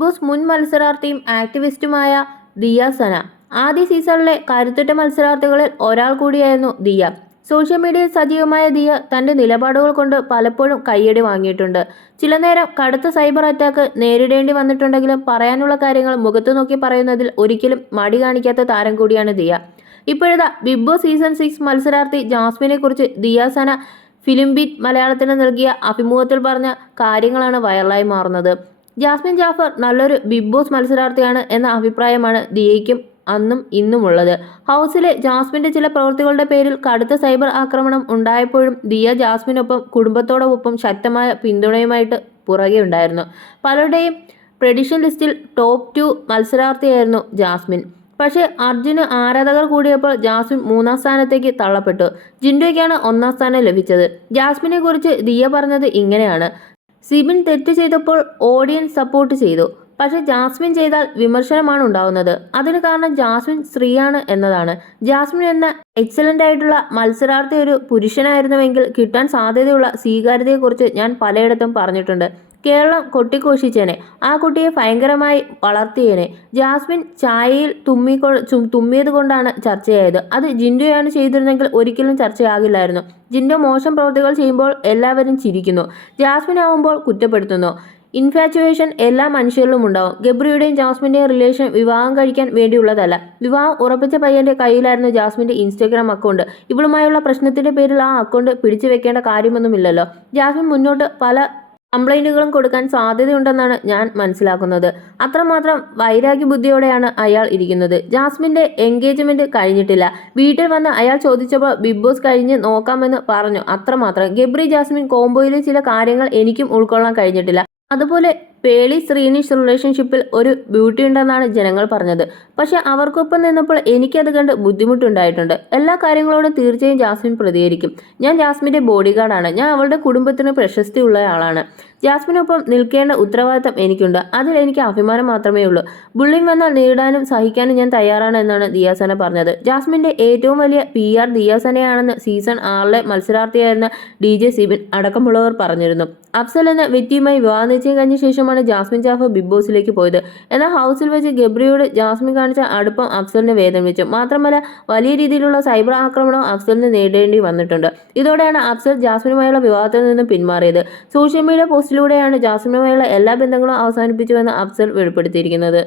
Boss മുൻ മത്സരാർത്ഥിയും ആക്ടിവിസ്റ്റുമായ ദിയ സന. ആദ്യ സീസണിലെ കരുത്തുറ്റ മത്സരാർത്ഥികളിൽ ഒരാൾ കൂടിയായിരുന്നു ദിയ. സോഷ്യൽ മീഡിയയിൽ സജീവമായ ദിയ തന്റെ നിലപാടുകൾ കൊണ്ട് പലപ്പോഴും കയ്യടി വാങ്ങിയിട്ടുണ്ട്. ചില നേരം കടുത്ത സൈബർ അറ്റാക്ക് നേരിടേണ്ടി വന്നിട്ടുണ്ടെങ്കിലും പറയാനുള്ള കാര്യങ്ങൾ മുഖത്തു നോക്കി പറയുന്നതിൽ ഒരിക്കലും മടി കാണിക്കാത്ത താരം കൂടിയാണ് ദിയ. ഇപ്പോഴത്തെ ബിഗ് ബോസ് സീസൺ സിക്സ് മത്സരാർത്ഥി ജാസ്മിനെ കുറിച്ച് ദിയ സന ഫിലിം ബീറ്റ് മലയാളത്തിന് നൽകിയ അഭിമുഖത്തിൽ പറഞ്ഞ കാര്യങ്ങളാണ് വൈറലായി മാറുന്നത്. ജാസ്മിൻ ജാഫർ നല്ലൊരു ബിഗ് ബോസ് മത്സരാർത്ഥിയാണ് എന്ന അഭിപ്രായമാണ് ദിയയ്ക്കും അന്നും ഇന്നുമുള്ളത്. ഹൗസിലെ ജാസ്മിന്റെ ചില പ്രവൃത്തികളുടെ പേരിൽ കടുത്ത സൈബർ ആക്രമണം ഉണ്ടായപ്പോഴും ദിയ ജാസ്മിനൊപ്പം കുടുംബത്തോടൊപ്പം ശക്തമായ പിന്തുണയുമായിട്ട് പുറകെ ഉണ്ടായിരുന്നു. പലരുടെയും പ്രഡിഷൻ ലിസ്റ്റിൽ ടോപ്പ് ടു മത്സരാർത്ഥിയായിരുന്നു ജാസ്മിൻ. പക്ഷേ അർജുന് ആരാധകർ കൂടിയപ്പോൾ ജാസ്മിൻ മൂന്നാം സ്ഥാനത്തേക്ക് തള്ളപ്പെട്ടു. ജിൻഡോയ്ക്കാണ് ഒന്നാം സ്ഥാനം ലഭിച്ചത്. ജാസ്മിനെ കുറിച്ച് ദിയ പറഞ്ഞത് ഇങ്ങനെയാണ്. സിബിൻ തെറ്റ് ചെയ്തപ്പോൾ ഓഡിയൻസ് സപ്പോർട്ട് ചെയ്തു. പക്ഷെ ജാസ്മിൻ ചെയ്താൽ വിമർശനമാണ് ഉണ്ടാവുന്നത്. അതിന് കാരണം ജാസ്മിൻ സ്ത്രീയാണ് എന്നതാണ്. ജാസ്മിൻ എന്ന എക്സലന്റ് ആയിട്ടുള്ള മത്സരാർത്ഥി ഒരു പുരുഷനായിരുന്നുവെങ്കിൽ കിട്ടാൻ സാധ്യതയുള്ള സ്വീകാര്യതയെക്കുറിച്ച് ഞാൻ പലയിടത്തും പറഞ്ഞിട്ടുണ്ട്. കേരളം കൊട്ടിഘോഷിച്ചേനെ. ആ കുട്ടിയെ ഭയങ്കരമായി വളർത്തിയേനെ. ജാസ്മിൻ ചായയിൽ തുമ്മിക്കൊ തുമ്മിയത് കൊണ്ടാണ് ചർച്ചയായത്. അത് ജിൻഡോയാണ് ചെയ്തിരുന്നെങ്കിൽ ഒരിക്കലും ചർച്ചയാകില്ലായിരുന്നു. ജിൻഡോ മോശം പ്രവൃത്തികൾ ചെയ്യുമ്പോൾ എല്ലാവരും ചിരിക്കുന്നു. ജാസ്മിൻ ആവുമ്പോൾ കുറ്റപ്പെടുത്തുന്നു. ഇൻഫാച്ചുവേഷൻ എല്ലാ മനുഷ്യരിലും ഉണ്ടാവും. ഗബ്രിയുടെയും ജാസ്മിന്റെയും റിലേഷൻ വിവാഹം കഴിക്കാൻ വേണ്ടിയുള്ളതല്ല. വിവാഹം ഉറപ്പിച്ച പയ്യന്റെ കയ്യിലായിരുന്നു ജാസ്മിന്റെ ഇൻസ്റ്റാഗ്രാം അക്കൗണ്ട്. ഇവളുമായുള്ള പ്രശ്നത്തിന്റെ പേരിൽ ആ അക്കൗണ്ട് പിടിച്ചു വെക്കേണ്ട കാര്യമൊന്നുമില്ലല്ലോ. ജാസ്മിൻ മുന്നോട്ട് പല കംപ്ലൈന്റുകളും കൊടുക്കാൻ സാധ്യതയുണ്ടെന്നാണ് ഞാൻ മനസ്സിലാക്കുന്നത്. അത്രമാത്രം വൈരാഗ്യ ബുദ്ധിയോടെയാണ് അയാൾ ഇരിക്കുന്നത്. ജാസ്മിന്റെ എൻഗേജ്മെന്റ് കഴിഞ്ഞിട്ടില്ല. വീട്ടിൽ വന്ന് അയാൾ ചോദിച്ചപ്പോൾ ബിഗ് ബോസ് കഴിഞ്ഞ് നോക്കാമെന്ന് പറഞ്ഞു. അത്രമാത്രം ഗബ്രി ജാസ്മിൻ കോംബോയിലെ ചില കാര്യങ്ങൾ എനിക്കും ഉൾക്കൊള്ളാൻ കഴിഞ്ഞിട്ടില്ല. അതുപോലെ പേളി ശ്രീനിഷ് റിലേഷൻഷിപ്പിൽ ഒരു ബ്യൂട്ടി ഉണ്ടെന്നാണ് ജനങ്ങൾ പറഞ്ഞത്. പക്ഷെ അവർക്കൊപ്പം നിന്നപ്പോൾ എനിക്കത് കണ്ട് ബുദ്ധിമുട്ടുണ്ടായിട്ടുണ്ട്. എല്ലാ കാര്യങ്ങളോടും തീർച്ചയായും ജാസ്മിൻ പ്രതികരിക്കും. ഞാൻ ജാസ്മിന്റെ ബോഡി ഗാർഡാണ് ഞാൻ അവളുടെ കുടുംബത്തിന് പ്രശസ്തിയുള്ള ആളാണ്. ജാസ്മിനൊപ്പം നിൽക്കേണ്ട ഉത്തരവാദിത്തം എനിക്കുണ്ട്. അതിൽ എനിക്ക് അഭിമാനം മാത്രമേ ഉള്ളൂ. ബുള്ളിംഗ് വന്നാൽ നേരിടാനും സഹിക്കാനും ഞാൻ തയ്യാറാണ് എന്നാണ് ദിയാസന പറഞ്ഞത്. ജാസ്മിന്റെ ഏറ്റവും വലിയ പി ആർ ദിയാസനയാണെന്ന് സീസൺ ആറിലെ മത്സരാർത്ഥിയായിരുന്ന ഡി ജെ സിബിൻ അടക്കമുള്ളവർ പറഞ്ഞിരുന്നു. അഫ്സൽ എന്ന വ്യക്തിയുമായി വിവാഹ നിശ്ചയം കഴിഞ്ഞ ശേഷമാണ് ജാസ്മിൻ ജാഫർ ബിഗ് ബോസിലേക്ക് പോയത്. എന്നാൽ ഹൗസിൽ വെച്ച് ഗബ്രിയോട് ജാസ്മിൻ കാണിച്ച അടുപ്പം അഫ്സലിനെ വേദന വെച്ചു. മാത്രമല്ല വലിയ രീതിയിലുള്ള സൈബർ ആക്രമണം അഫ്സലിന് നേരിടേണ്ടി വന്നിട്ടുണ്ട്. ഇതോടെയാണ് അഫ്സൽ ജാസ്മിനുമായുള്ള വിവാഹത്തിൽ നിന്നും പിന്മാറിയത്. സോഷ്യൽ മീഡിയ പോസ്റ്റിലൂടെയാണ് ജാസ്മിനുമായുള്ള എല്ലാ ബന്ധങ്ങളും അവസാനിപ്പിച്ചുവെന്ന് അഫ്സൽ വെളിപ്പെടുത്തിയിരിക്കുന്നത്.